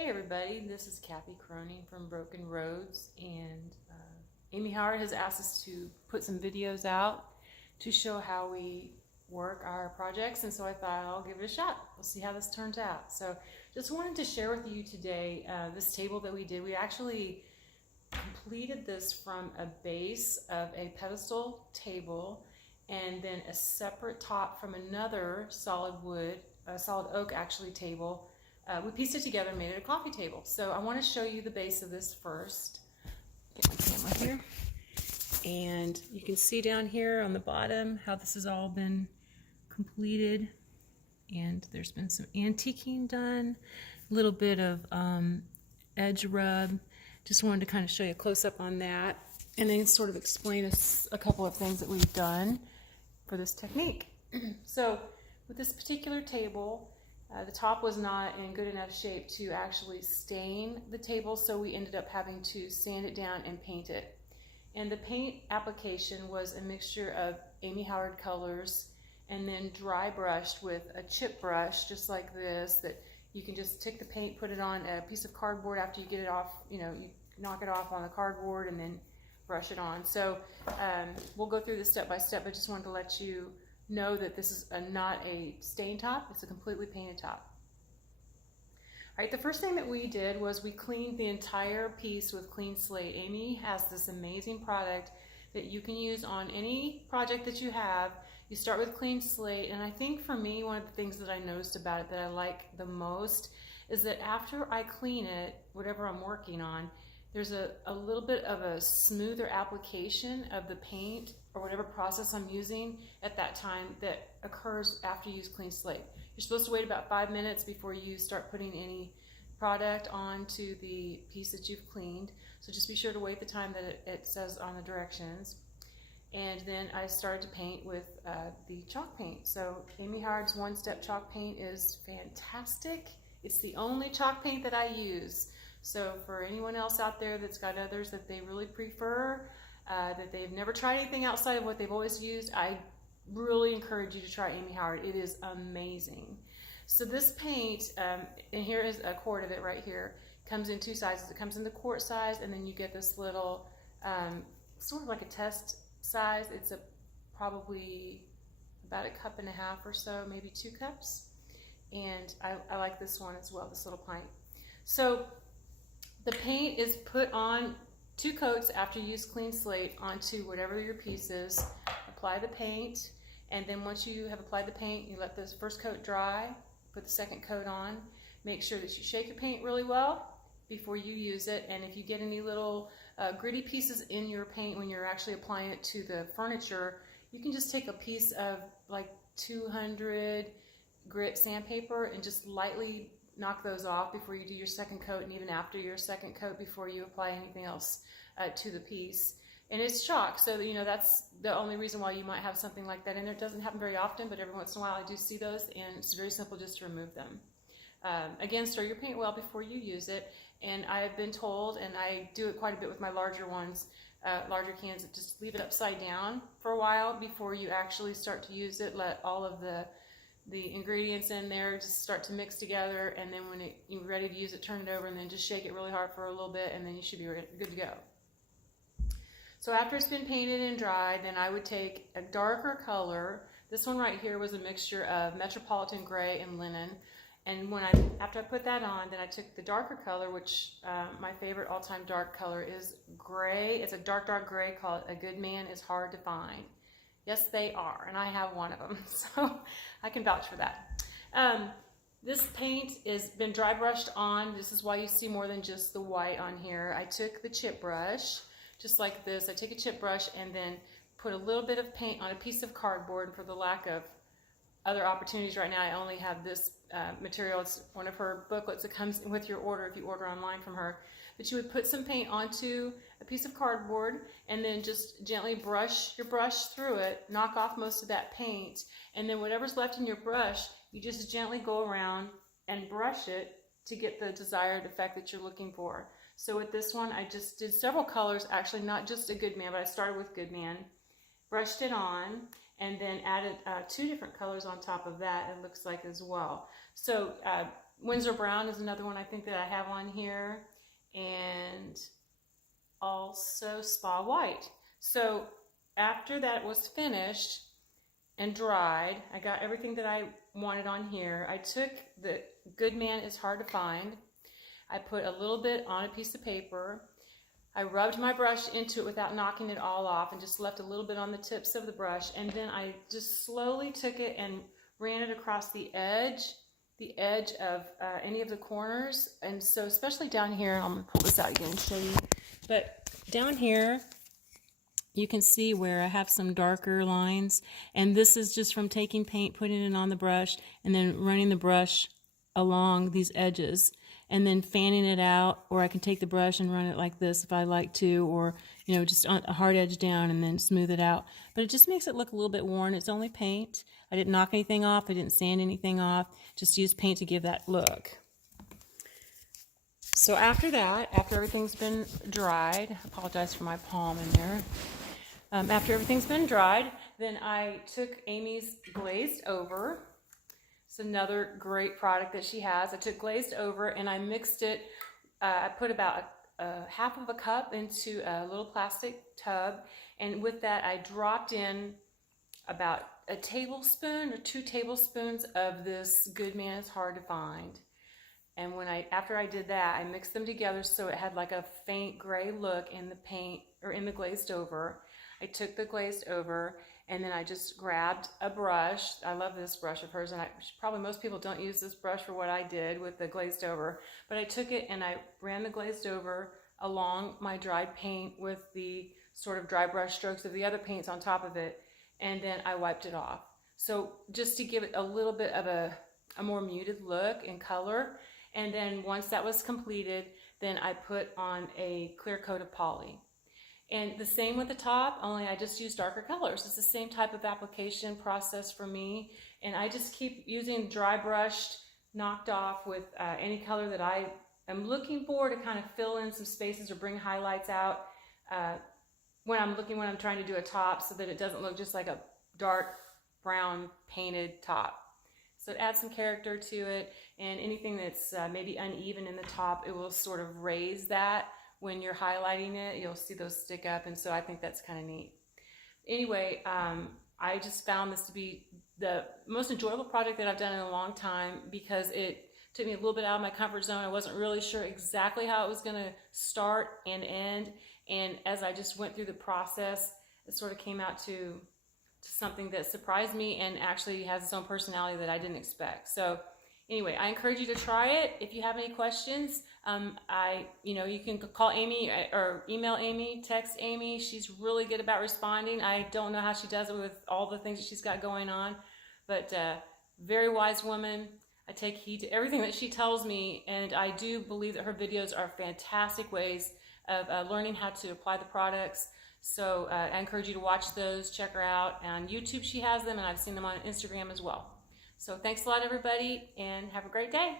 Hey everybody, this is Kathy Croning from Broken Roads, and Amy Howard has asked us to put some videos out to show how we work our projects, and so I thought I'll give it a shot. We'll see how this turns out. So just wanted to share with you today this table that we did. We actually completed this from a base of a pedestal table and then a separate top from another solid oak actually table. We pieced it together and made it a coffee table. So I want to show you the base of this first. Get my camera here. And you can see down here on the bottom how this has all been completed. And there's been some antiquing done, a little bit of edge rub. Just wanted to kind of show you a close-up on that. And then sort of explain a couple of things that we've done for this technique. So with this particular table, the top was not in good enough shape to actually stain the table, so we ended up having to sand it down and paint it. And the paint application was a mixture of Amy Howard colors and then dry brushed with a chip brush, just like this, that you can just take the paint, put it on a piece of cardboard after you get it off, you knock it off on the cardboard and then brush it on. So we'll go through this step by step, but just wanted to let you know that this is not a stain top, it's a completely painted top. All right, the first thing that we did was we cleaned the entire piece with Clean Slate. Amy has this amazing product that you can use on any project that you have. You start with Clean Slate, and I think for me, one of the things that I noticed about it that I like the most is that after I clean it, whatever I'm working on, there's a little bit of a smoother application of the paint or whatever process I'm using at that time that occurs after you use Clean Slate. You're supposed to wait about 5 minutes before you start putting any product onto the piece that you've cleaned. So just be sure to wait the time that it says on the directions. And then I started to paint with the chalk paint. So Amy Howard's one-step chalk paint is fantastic. It's the only chalk paint that I use. So for anyone else out there that's got others that they really prefer, that they've never tried anything outside of what they've always used, I really encourage you to try Amy Howard. It is amazing. So this paint, and here is a quart of it right here, comes in two sizes. It comes in the quart size, and then you get this little, sort of like a test size. It's probably about 1.5 cups or so, maybe 2 cups. And I like this one as well, this little pint. So the paint is put on 2 coats after you use Clean Slate onto whatever your piece is. Apply the paint, and then once you have applied the paint, you let this first coat dry, put the second coat on. Make sure that you shake your paint really well before you use it, and if you get any little gritty pieces in your paint when you're actually applying it to the furniture, you can just take a piece of like 200 grit sandpaper and just lightly knock those off before you do your second coat, and even after your second coat before you apply anything else to the piece. And it's chalk, so that's the only reason why you might have something like that in there. It doesn't happen very often, but every once in a while I do see those, and it's very simple just to remove them. Again, stir your paint well before you use it, and I have been told, and I do it quite a bit with my larger ones, larger cans, just leave it upside down for a while before you actually start to use it. Let all of the ingredients in there just start to mix together, and then when you're ready to use it, turn it over and then just shake it really hard for a little bit, and then you should be good to go. So after it's been painted and dried, then I would take a darker color. This one right here was a mixture of Metropolitan Gray and Linen. And after I put that on, then I took the darker color, which my favorite all-time dark color is gray. It's a dark gray called A Good Man Is Hard to Find. Yes, they are, and I have one of them, so I can vouch for that. This paint has been dry brushed on. This is why you see more than just the white on here. I took the chip brush, just like this. I take a chip brush and then put a little bit of paint on a piece of cardboard. For the lack of other opportunities right now, I only have this material. It's one of her booklets that comes with your order if you order online from her. But you would put some paint onto a piece of cardboard and then just gently brush your brush through it, knock off most of that paint, and then whatever's left in your brush, you just gently go around and brush it to get the desired effect that you're looking for. So with this one, I just did several colors, actually not just a Good Man, but I started with Good Man, brushed it on, and then added 2 different colors on top of that, it looks like, as well. So Windsor Brown is another one I think that I have on here, and also Spa White. So after that was finished and dried, I got everything that I wanted on here. I took the Good Man is Hard to Find. I put a little bit on a piece of paper. I rubbed my brush into it without knocking it all off and just left a little bit on the tips of the brush. And then I just slowly took it and ran it across the edge of any of the corners. And so especially down here, I'm going to pull this out again and show you. But down here, you can see where I have some darker lines. And this is just from taking paint, putting it on the brush, and then running the brush along these edges. And then fanning it out, or I can take the brush and run it like this if I like to, or, you know, just on a hard edge down and then smooth it out. But it just makes it look a little bit worn. It's only paint. I didn't knock anything off. I didn't sand anything off. Just used paint to give that look. So after that, after everything's been dried, I apologize for my palm in there. After everything's been dried, then I took Amy's Glazed Over. It's another great product that she has. I took Glazed Over and I mixed it. I put about a half of a cup into a little plastic tub, and with that I dropped in about a tablespoon or 2 tablespoons of this Good Man is Hard to Find. And after I did that, I mixed them together so it had like a faint gray look in the paint, or in the Glazed Over. I took the Glazed Over and then I just grabbed a brush. I love this brush of hers, and probably most people don't use this brush for what I did with the Glazed Over. But I took it and I ran the Glazed Over along my dried paint with the sort of dry brush strokes of the other paints on top of it, and then I wiped it off. So just to give it a little bit of a more muted look and color. And then once that was completed, then I put on a clear coat of poly. And the same with the top, only I just use darker colors. It's the same type of application process for me. And I just keep using dry brushed, knocked off with any color that I am looking for to kind of fill in some spaces or bring highlights out when I'm trying to do a top, so that it doesn't look just like a dark brown painted top. So it adds some character to it, and anything that's maybe uneven in the top, it will sort of raise that. When you're highlighting it, you'll see those stick up, and so I think that's kind of neat. Anyway, I just found this to be the most enjoyable project that I've done in a long time, because it took me a little bit out of my comfort zone. I wasn't really sure exactly how it was going to start and end, and as I just went through the process, it sort of came out to something that surprised me and actually has its own personality that I didn't expect. So anyway, I encourage you to try it. If you have any questions, you can call Amy or email Amy, text Amy. She's really good about responding. I don't know how she does it with all the things that she's got going on, but very wise woman. I take heed to everything that she tells me, and I do believe that her videos are fantastic ways of learning how to apply the products. So I encourage you to watch those, check her out. On YouTube she has them, and I've seen them on Instagram as well. So thanks a lot, everybody, and have a great day.